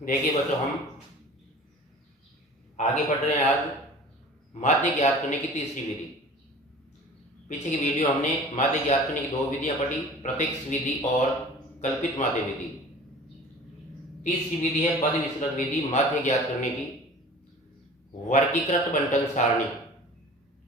देखिए बच्चों, हम आगे बढ़ रहे हैं। आज माध्य ज्ञात करने की तीसरी विधि। पीछे की वीडियो हमने माध्य ज्ञात करने की दो विधियां पढ़ी, प्रत्यक्ष विधि और कल्पित माध्य विधि। तीसरी विधि है पद विचलन विधि माध्य ज्ञात करने की। वर्गीकृत बंटन सारणी,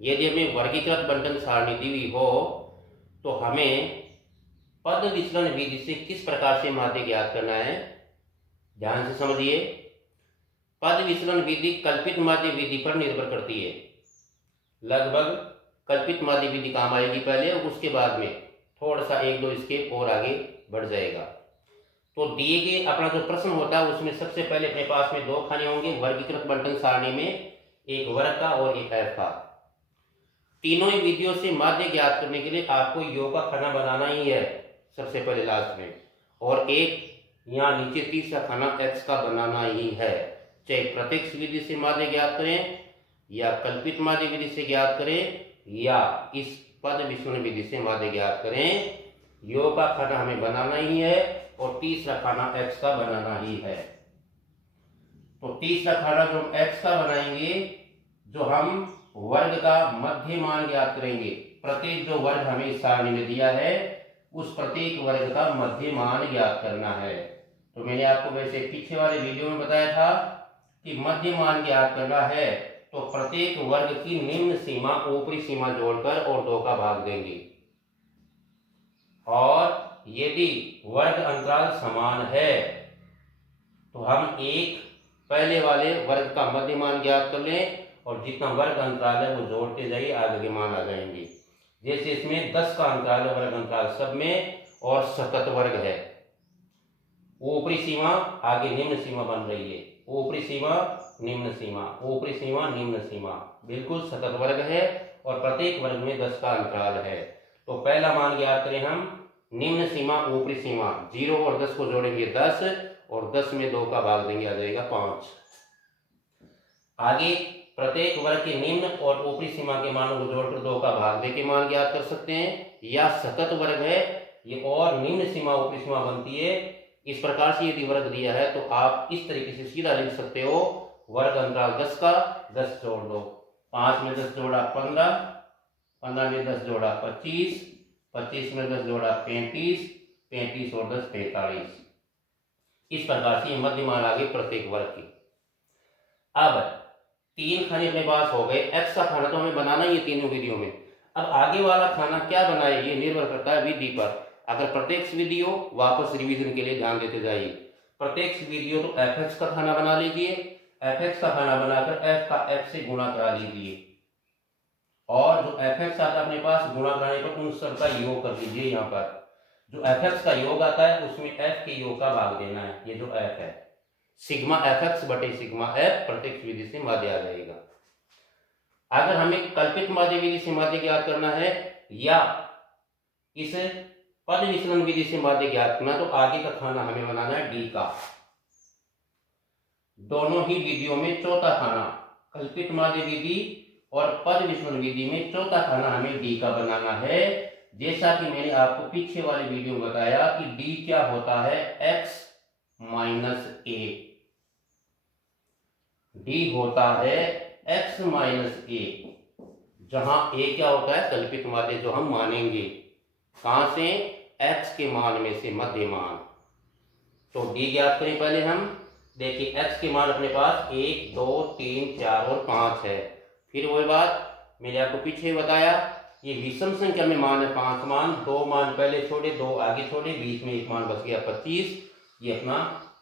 यदि हमें वर्गीकृत बंटन सारणी दी हुई हो तो हमें पद विचलन विधि से किस प्रकार से माध्य ज्ञात करना है, ध्यान से समझिए। पद विचलन विधि कल्पित माध्य विधि पर निर्भर करती है। लगभग कल्पित माध्य विधि काम आएगी पहले, और उसके बाद में थोड़ा सा एक दो स्टेप और आगे बढ़ जाएगा। तो दिए गए अपना जो प्रश्न होता है उसमें सबसे पहले अपने पास में दो खाने होंगे वर्गीकृत बंटन सारणी में, एक वर्ग का और एक एफ का। तीनों ही विधियों से माध्य ज्ञात करने के लिए आपको योग का खाना बनाना ही है सबसे पहले लास्ट में, और एक यहाँ नीचे तीसरा खाना एक्स का बनाना ही है। चाहे प्रत्यक्ष विधि से माध्य ज्ञात करें या कल्पित माध्य विधि से ज्ञात करें या इस पद विचलन विधि से माध्य ज्ञात करें, योग का खाना हमें बनाना ही है और तीसरा खाना एक्स का बनाना ही है। तो तीसरा खाना जो हम एक्स का बनाएंगे, जो हम वर्ग का मध्य मान ज्ञात करेंगे। प्रत्येक जो वर्ग हमें इस सारणी में दिया है उस प्रत्येक वर्ग का मध्य मान ज्ञात करना है। तो मैंने आपको वैसे पीछे वाले वीडियो में बताया था कि मध्य मान ज्ञात करना है तो प्रत्येक वर्ग की निम्न सीमा ऊपरी सीमा जोड़कर और 2 का भाग देंगे, और यदि वर्ग अंतराल समान है तो हम एक पहले वाले वर्ग का मध्य मान ज्ञात कर लें और जितना वर्ग अंतराल है वो जोड़ते जाइए, आगे के मान आ जाएंगे। जैसे इसमें 10 का अंतराल है वर्ग अंतराल सब में, और सतत वर्ग है। ऊपरी सीमा आगे निम्न सीमा बन रही है, ऊपरी सीमा निम्न सीमा, ऊपरी सीमा निम्न सीमा, बिल्कुल सतत वर्ग है और प्रत्येक वर्ग में 10 का अंतराल है। तो पहला मान ज्ञात करें हम, निम्न सीमा ऊपरी सीमा, 0 और 10 को जोड़ेंगे 10 और 10 में 2 का भाग देंगे, आ जाएगा 5। आगे प्रत्येक वर्ग के निम्न और ऊपरी सीमा के मानों को जोड़कर 2 का भाग देके मान ज्ञात कर सकते हैं। या सतत वर्ग है ये और निम्न सीमा ऊपरी सीमा बनती है। इस प्रकार से यदि वर्ग दिया है तो आप इस तरीके से सीधा लिख सकते हो, वर्ग अंतराल 10 का 10 जोड़ दो, 5 में 10 जोड़ा 15, 15 में 10 जोड़ा 25, 25 में 10 जोड़ा 35, 35 और 10 45। इस प्रकार से मध्य मान आ गए प्रत्येक वर्ग की। अब 3 खाने अपने पास हो गए, एक्स का खाना तो हमें बनाना ही है तीनों विधियों में। अब आगे वाला खाना क्या बनाए ये निर्भर करता है विधि पर। अगर प्रत्यक्ष विधि हो, वापस रिवीजन के लिए ध्यान देते जाइए। प्रत्यक्ष विधि हो तो एफ एक्स का खाना बना लीजिए, एफ एक्स का खाना बनाकर एफ का एफ से गुणा करा लीजिए, और जो एफ एक्स आता है अपने पास गुणा कराने पर उन सब का योग कर लीजिए। यहाँ पर जो एफ एक्स का योग आता है उसमें एफ के योग का भाग देना है। ये जो एफ है सिग्मा एफ एक्स बटे सिग्मा एफ प्रत्यक्ष विधि से माध्य आ जाएगा। अगर हमें कल्पित माध्य विधि से माध्य ज्ञात करना है या इस पद विचलन विधि से माध्य ज्ञात करना, तो आगे का खाना हमें बनाना है डी का। दोनों ही विधियों में चौथा खाना, कल्पित माध्य विधि और पद विचलन विधि में चौथा खाना हमें डी का बनाना है। जैसा कि मैंने आपको पीछे वाले वीडियो में बताया कि डी क्या होता है, एक्स माइनस ए। डी होता है x माइनस ए, जहां ए क्या होता है कल्पित माध्य जो हम मानेंगे, कहां से, x के मान में से मध्य मान। तो d ज्ञात करें पहले हम। देखिए x के मान अपने पास 1 2 3 4 और 5 है। फिर वही बात मैंने आपको पीछे बताया, ये विषम संख्या में मान है 5 मान, 2 मान पहले छोड़े 2 आगे छोड़े, बीच में एक मान बच गया 25, ये अपना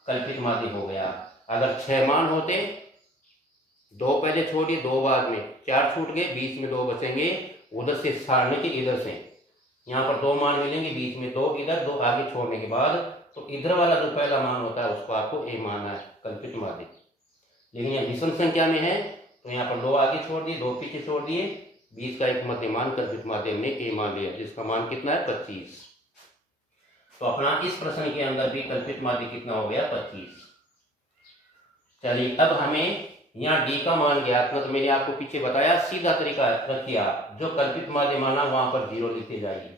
कल्पित माध्य हो गया। अगर 6 मान होते, 2 पहले छोड़िए 2 बाद में, 4 छूट गए, बीच में 2 बचेंगे, उधर से सारणी के इधर से यहाँ पर 2 मान मिलेंगे, बीच में 2 इधर 2 आगे छोड़ने के बाद, तो इधर वाला जो पहला मान होता है उसको आपको ए मानना है कल्पित माध्य। लेकिन यह विषम संख्या में है तो यहाँ पर 2 आगे छोड़ दिए 2 पीछे छोड़ दिए, बीच का एक मध्य मान कल्पित माध्य हमने ए मान लिया, जिसका मान कितना है 25। तो अपना इस प्रश्न के अंदर भी कल्पित माध्य कितना हो गया 25। चलिए अब हमें यहाँ डी का मान ज्ञात करना, तो मैंने आपको पीछे बताया सीधा तरीका रखिए, आप जो कल्पित माध्य माना वहां पर 0 लिखते जाइए,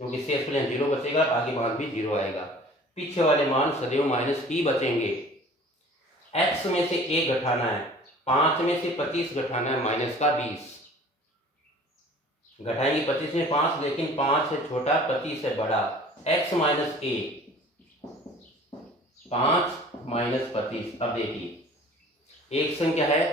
क्योंकि शेष प्लेन 0 बचेगा, आगे मान भी 0 आएगा। पीछे वाले मान सदैव माइनस ई बचेंगे, x में से a घटाना है, 5 में से 25 घटाना है माइनस का 20। घटाएंगे 25 में 5, लेकिन 5 से छोटा 25 से बड़ा, x माइनस a, 5 माइनस 25। अब देखिए एक संख्या है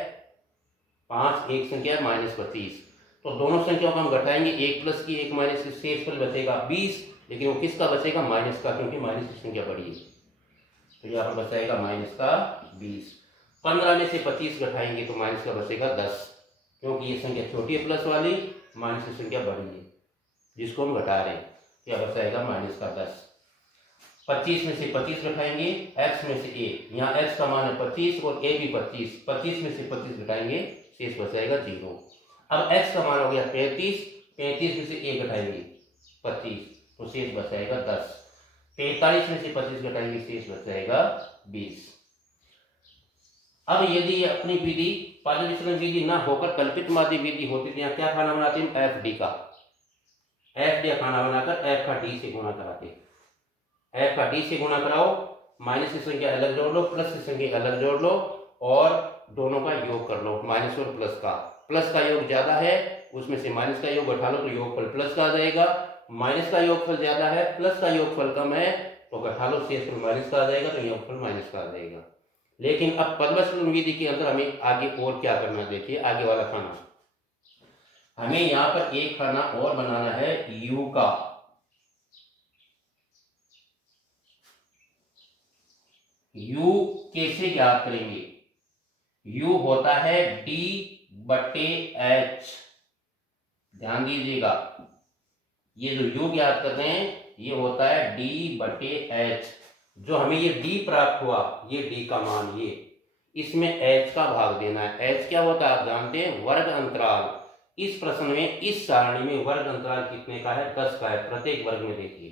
5, एक संख्या है माइनस 25, तो दोनों संख्याओं को हम घटाएंगे, एक प्लस की एक माइनस की, शेष पर बचेगा 20, लेकिन वो किसका बचेगा? माइनस का, क्योंकि माइनस की संख्या बड़ी है। तो यहाँ पर बचेगा माइनस का 20। 15 में से 25 घटाएंगे तो माइनस का बचेगा 10, क्योंकि ये संख्या छोटी है प्लस वाली, माइनस की संख्या बड़ी है जिसको हम घटा रहे हैं। क्या बचेगा? माइनस का 10। 25 में से 25 घटाएंगे, x में से a, यहाँ x का मान है 25 और a भी 25, 25 में से 25 घटाएंगे, शेष बचेगा 0। अब x का मान हो गया 35, 35 में से a घटाएंगे 25, तो शेष बचेगा 10। 45 में से 25 घटाएंगे, शेष बचेगा 20। अब यदि अपनी विधि पाद विचलन विधि ना होकर कल्पित माध्य विधि होती तो यहाँ क्या खाना बनाते हैं? एफ डी का, एफ डी खाना बनाकर एफ का डी से गुणा कराते। एफ का डी से गुणा कराओ, माइनस की संख्या अलग जोड़ लो, प्लस की संख्या अलग जोड़ लो और दोनों का योग कर लो, माइनस और प्लस का। प्लस का योग ज्यादा है, उसमें से माइनस का योग घटा लो तो योगफल प्लस का आ जाएगा। माइनस का योगफल ज्यादा है, प्लस का योगफल कम है, तो घटा लो, शेषफल माइनस का आ जाएगा, तो योगफल माइनस का आ जाएगा। लेकिन अब पदविचलन विधि के अंदर हमें आगे और क्या करना है, देखिए आगे वाला खाना हमें यहाँ पर एक खाना और बनाना है u का। u कैसे ज्ञात करेंगे? u होता है d बटे h। ध्यान दीजिएगा, ये जो u ज्ञात कर रहे हैं ये होता है d बटे h। जो हमें ये d प्राप्त हुआ, ये d का मान, ये इसमें h का भाग देना है। h क्या होता है आप जानते हैं? वर्ग अंतराल। इस प्रश्न में, इस सारणी में वर्ग अंतराल कितने का है? 10 का है, प्रत्येक वर्ग में देखिए।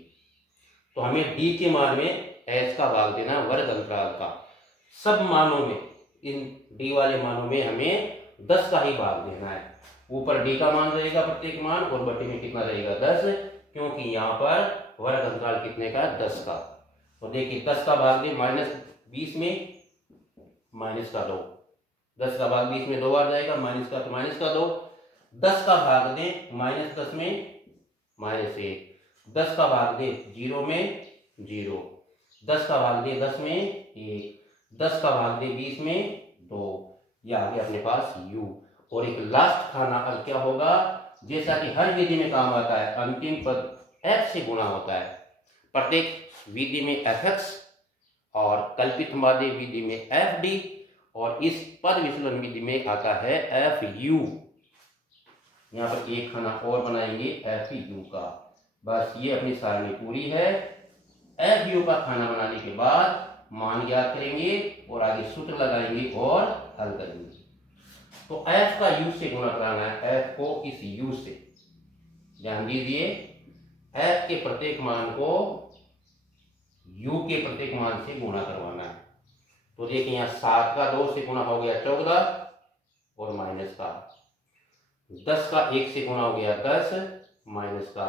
तो हमें d के मान में h का भाग देना है, वर्ग अंतराल का। सब मानों में, इन d वाले मानों में हमें 10 का ही भाग देना है। ऊपर d का मान रहेगा प्रत्येक मान, और बटे में कितना रहेगा? 10, क्योंकि यहाँ पर वर्ग अंतराल कितने का? 10 का। तो देखिए 10 का भाग दे माइनस 20 में, माइनस का 2, 10 का भाग 20 में 2 बार जाएगा, माइनस का तो माइनस का 2। 10 का भाग दे माइनस 10 में, माइनस 1। 10 का भाग दे 0 में, 0। 10 का भाग दे 10 में, 1। 10 का भाग दे 20 में, 2। यह आ गया अपने पास u। और एक लास्ट खाना अब क्या होगा? जैसा कि हर विधि में काम आता है, अंतिम पद f से गुणा होता है। प्रत्येक विधि में fx और कल्पित माध्य विधि में fd, और इस पद विचलन विधि में आता है fu। यहाँ पर एक खाना और बनाएंगे fu का। बस ये अपनी सारणी पूरी है। fu का खाना बनाने के बाद मान ज्ञात करेंगे और आगे सूत्र लगाएंगे और हल करेंगे। तो f का u से गुणा कराना है, f को इस u से। ध्यान दीजिए, f के प्रत्येक मान को u के प्रत्येक मान से गुणा करवाना है। तो देखिए यहाँ 7 का 2 से गुणा हो गया 14 और माइनस का, 10 का 1 से गुणा हो गया 10 माइनस का,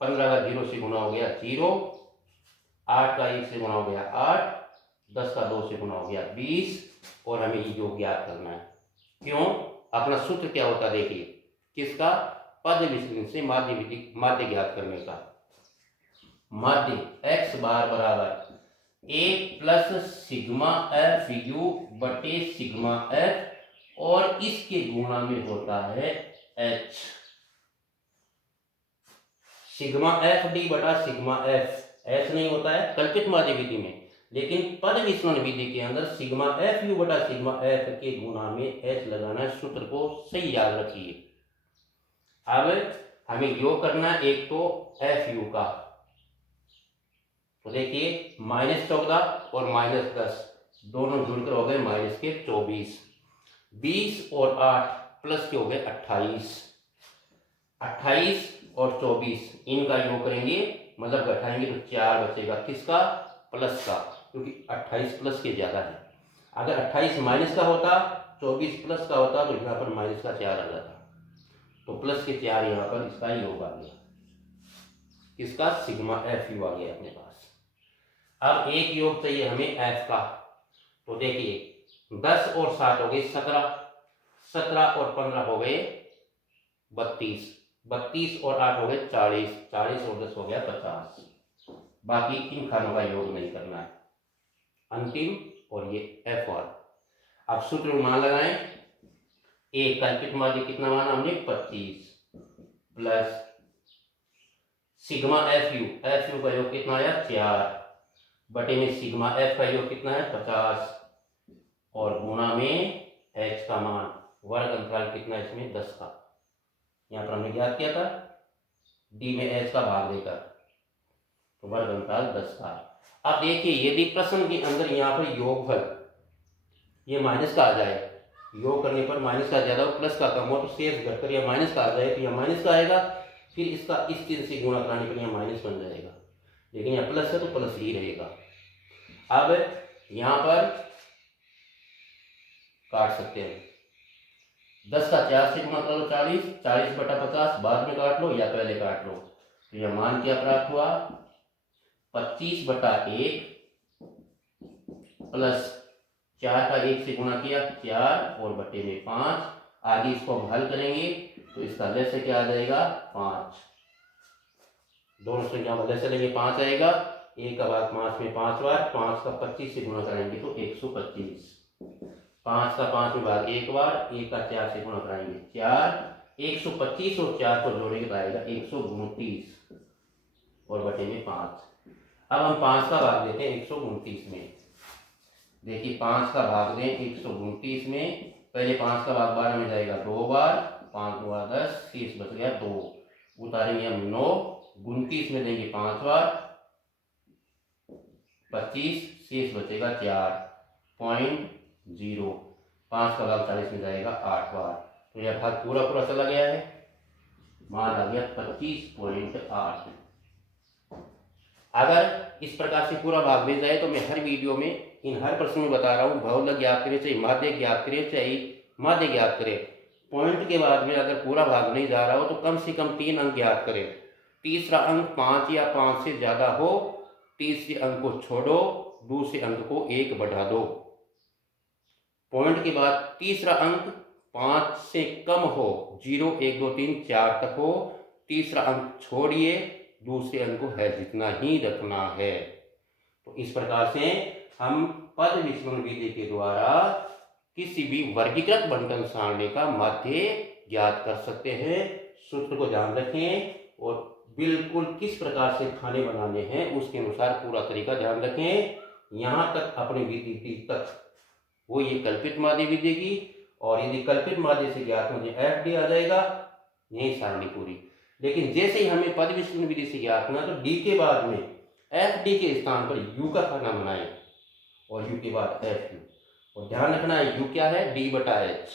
15 का 0 से गुणा हो गया 0, 8 का 1 से गुणा हो गया 8, 10 का 2 से गुणा हो गया 20, और हमें ये योग ज्ञात करना है। क्यों? अपना सूत्र क्या होता है देखिए, किसका? पद विचलन से माध्य ज्ञात करने का। माध्य x बार बराबर a plus sigma F you बटे सिग्मा एफ, और इसके गुणा में होता है h। सिग्मा एफ डी बटा सिग्मा एफ, h नहीं होता है कल्पित माध्य विधि में, लेकिन पद विचलन विधि के अंदर सिग्मा एफ यू बटा सिग्मा एफ के गुणा में h लगाना है। सूत्र को सही याद रखिए। अब हमें योग करना है एक तो एफ यू का, तो देखिए -14 और -10 दोनों जुड़कर हो गए माइनस के 24, 20 और 8 प्लस के हो गए 28, 28 और 24 इनका योग करेंगे, मतलब घटाएंगे तो 4 बचेगा, किसका? प्लस का, क्योंकि 28 प्लस के ज्यादा है। अगर 28 माइनस का होता, 24 प्लस का होता, तो यहाँ पर माइनस का 4 आ जाता, तो प्लस के 4 यहाँ पर इसका योग आ गया, किसका? सिग्मा एफ यू आ गया अपने पास। अब एक योग चाहिए हमें एफ का, तो देखिए 10 और 7 हो गए 17, 17 और 15 हो गए 32, 32 और 8 हो गए 40, 40 और 10 हो गया 50। बाकी इन खानों का योग नहीं करना है, अंतिम और ये F1। अब सूत्र मान लगाएं, ए कल्पित माध्य कितना माना हमने 25 प्लस सिग्मा एफ यू का योग कितना आया 4 बटे में सिग्मा एफ का योग कितना है 50 और गुणा में एच का मान वर्ग अंतराल कितना है इसमें 10 का, यहाँ पर हमने ज्ञात किया था डी में एच का भाग देकर, तो वर्ग अंतराल 10 का। अब देखिए यदि प्रश्न के अंदर यहाँ पर योगफल ये माइनस का आ जाए, योग करने पर माइनस का ज्यादा हो प्लस का कम हो तो शेष घटकर यह माइनस का आ जाए, तो यह माइनस का आएगा, फिर इसका इस चीज से गुणा कराने पर यह माइनस बन जाएगा, लेकिन यह प्लस है तो प्लस ही रहेगा। अब यहाँ पर काट सकते हैं, 10 का 4 से गुणा कर लो 40, 40 बटा 50 बाद में काट लो या पहले काट लो, तो यह मान क्या प्राप्त हुआ 25 बटा 1 प्लस 4 का 1 से गुणा किया 4 और बटे में 5। आगे इसको हम हल करेंगे तो इसका लय क्या आ जाएगा 5, दोनों संख्या में लय से लेंगे 5 आएगा, 1 का भाग 5 में 5 बार, 5 का 25 से गुणा करेंगे तो 125, 5 का 5 में भाग 1 बार, 1 का 4 से गुणा कराएंगे 4, 125 और 4 को जोड़ेंगे तो आएगा 129 और बटे में 5। अब हम 5 का भाग देते हैं 129 में, देखिए 5 का भाग दें 129 में, पहले 5 का भाग 12 में जाएगा 2 बार, 5 2 10, शेष बच गया 2, उतारेंगे हम 9, 29 में देंगे 5 बार 25, शेष बचेगा 4.0, 5 का भाग 40 में जाएगा 8 बार, तो यह भाग पूरा पूरा चला गया है, मान आ गया 25.8। अगर इस प्रकार से पूरा भाग मिल जाए तो मैं हर वीडियो में इन हर प्रश्न में बता रहा हूँ बहुलक ज्ञात करें चाहे माध्य ज्ञात करें चाहे माध्य ज्ञात करें, पॉइंट के बाद में अगर पूरा भाग नहीं जा रहा हो तो कम से कम 3 अंक ज्ञात करें, तीसरा अंक 5 या 5 से ज्यादा हो तीसरे अंक को छोड़ो, दूसरे अंक को 1 बढ़ा दो, पॉइंट के बाद तीसरा अंक 5 से कम हो, 0 1 2 3 4 तक हो, तीसरा अंक छोड़िए, दूसरे अंक को है जितना ही रखना है। तो इस प्रकार से हम पद विचलन विधि के द्वारा किसी भी वर्गीकृत बंटन सारणी का माध्य ज्ञात कर सकते हैं। सूत्र को ध्यान रखें और बिल्कुल किस प्रकार से खाने बनाने हैं उसके अनुसार पूरा तरीका ध्यान रखें। यहाँ तक अपनी विधि तक वो ये कल्पित माध्य विधि की, और यदि कल्पित माध्य से ज्ञात मुझे एफ डी आ जाएगा, यही सारणी पूरी। लेकिन जैसे ही हमें पद विचलन विधि से ज्ञात होना तो डी के बाद में एफ डी के स्थान पर यू का खाना बनाए और यू के बाद एफ यू, और ध्यान रखना है यू क्या है डी बटा एच,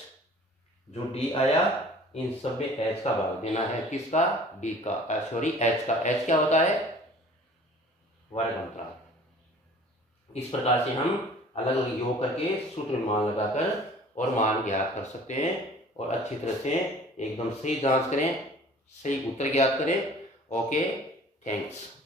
जो डी आया इन सब में एच का भाग देना है, किसका डी का, सॉरी एच का, एच क्या होता है वर्ग अंतराल। इस प्रकार से हम अलग अलग योग करके सूत्र में मान लगाकर और मान ज्ञात कर सकते हैं, और अच्छी तरह से एकदम सही जांच करें, सही उत्तर ज्ञात करें। Okay, thanks.